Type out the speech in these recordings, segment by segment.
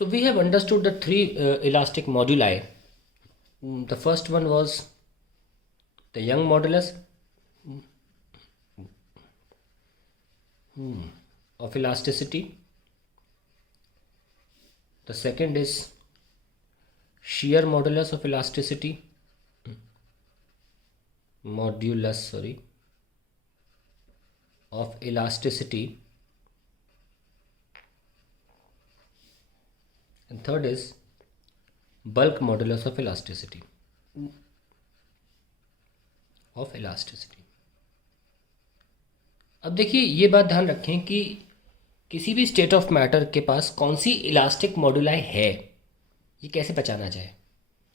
So we have understood the three elastic moduli. The first one was the Young modulus of elasticity. The second is shear modulus of elasticity. Of elasticity. And third is bulk modulus of elasticity. अब देखिए ये बात ध्यान रखें कि किसी भी state of matter के पास कौन सी इलास्टिक मॉड्यूलाई है ये कैसे पहचाना जाए।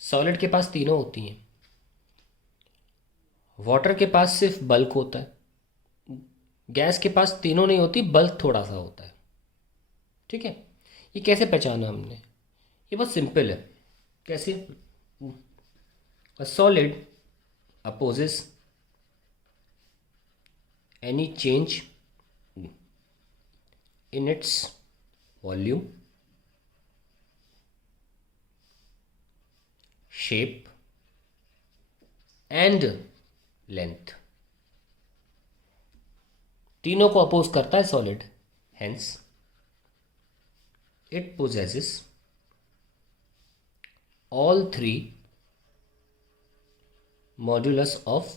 सॉलिड के पास तीनों होती हैं। वाटर के पास सिर्फ बल्क होता है। गैस के पास तीनों नहीं होती, बल्क थोड़ा सा होता है। ठीक है, ये कैसे पहचाना हमने? ये बहुत सिंपल है। कैसे? A solid opposes any change in its volume, shape and length। तीनों को अपोज करता है solid, hence it possesses all three modulus of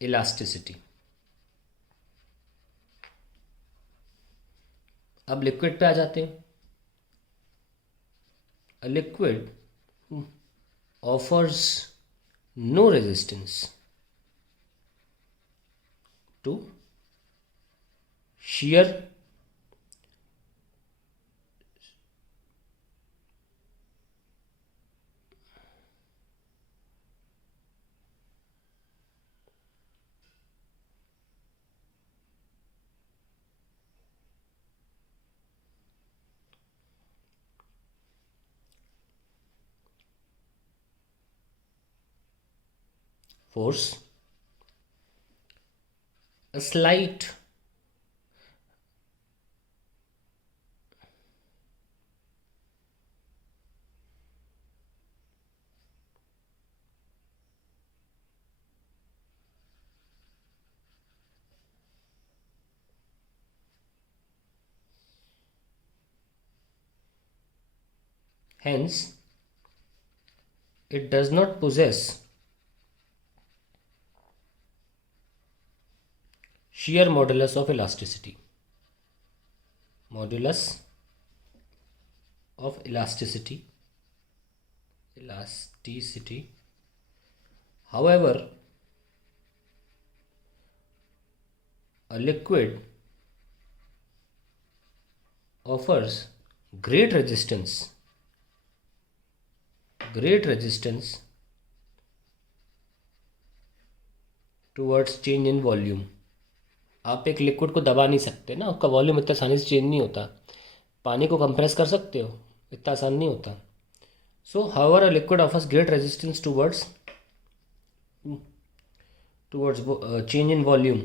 elasticity. अब लिक्विड पे आ जाते हैं। A liquid offers no resistance to shear force, a slight hence it does not possess shear modulus of elasticity। modulus of elasticity। However, a liquid offers great resistance towards change in volume। आप एक लिक्विड को दबा नहीं सकते ना, उसका वॉल्यूम इतना आसानी से चेंज नहीं होता। पानी को कंप्रेस कर सकते हो, इतना आसान नहीं होता। सो हाउएवर अ liquid offers great resistance towards change in volume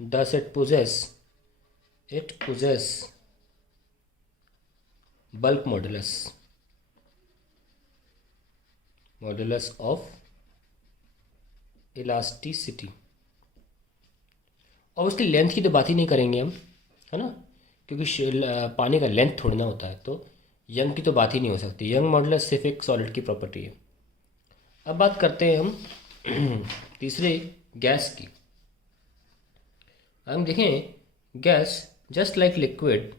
thus it possess bulk modulus of elasticity. और उसकी लेंथ की तो बात ही नहीं करेंगे हम, है ना, क्योंकि पानी का लेंथ थोड़ा ना होता है। तो यंग की तो बात ही नहीं हो सकती। यंग मॉडुलस सिर्फ एक सॉलिड की प्रॉपर्टी है। अब बात करते हैं हम तीसरे गैस की। हम देखें gas just like liquid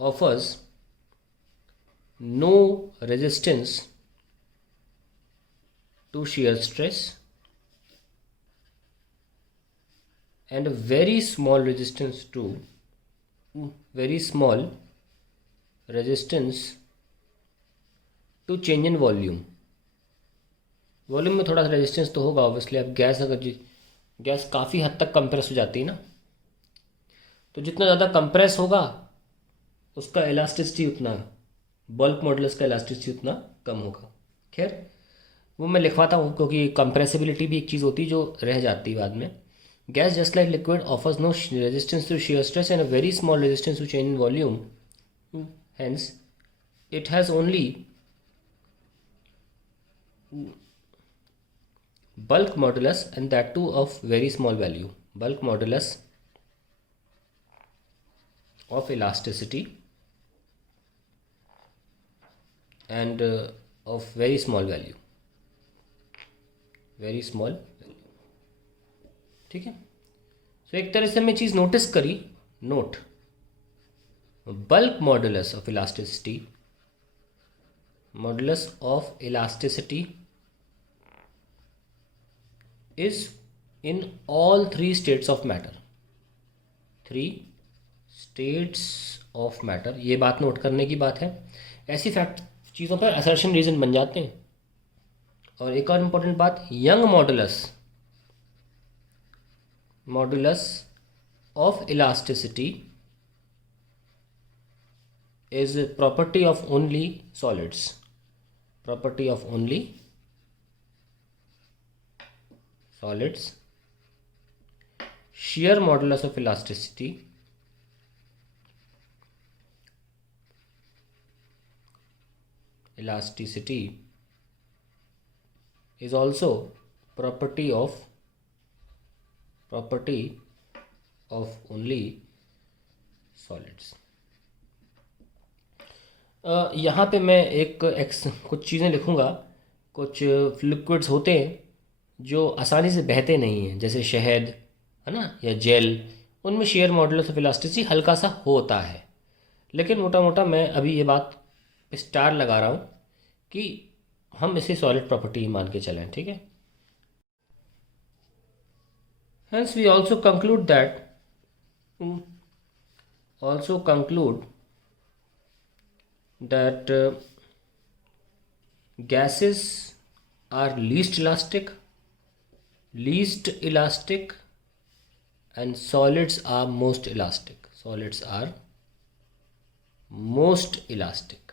offers no resistance to shear stress and a very small resistance to change in volume। Volume में थोड़ा सा रेजिस्टेंस तो होगा ऑब्वियसली। अब गैस अगर गैस काफ़ी हद तक कंप्रेस हो जाती है ना, तो जितना ज़्यादा कंप्रेस होगा उसका इलास्टिसिटी उतना, बल्क मॉडुलस का इलास्टिसिटी उतना कम होगा। खैर, वो मैं लिखवाता हूँ क्योंकि कंप्रेसिबिलिटी भी एक चीज़ होती है जो रह जाती है बाद में. Gas just like liquid offers no resistance to shear stress and a very small resistance to change in volume. Hence, it has only bulk modulus, and that too of very small value. Bulk modulus of elasticity and of very small value. Very small value. ठीक है. सो एक तरह से हमने चीज़ नोटिस करी. Note, bulk modulus of elasticity, modulus of elasticity is in all three states of matter. Three states of matter, ये बात नोट करने की बात है. ऐसी फैक्ट चीज़ों पर असर्शन रीजन बन जाते हैं. और एक और इम्पोर्टेंट बात, young modulus of elasticity is property of only solids. Property of only solids. Shear modulus of elasticity is also property of only solids. यहाँ पे मैं कुछ चीज़ें लिखूँगा. कुछ लिक्विड्स होते हैं जो आसानी से बहते नहीं हैं, जैसे शहद है ना, या जेल. उनमें शेयर मॉडुलस ऑफ इलास्टिसिटी हल्का सा होता है. लेकिन मोटा मोटा मैं अभी ये बात पे स्टार लगा रहा हूँ कि हम इसे सॉलिड प्रॉपर्टी ही मान के चलें. ठीक है. Hence we also conclude that gases are least elastic, and solids are most elastic.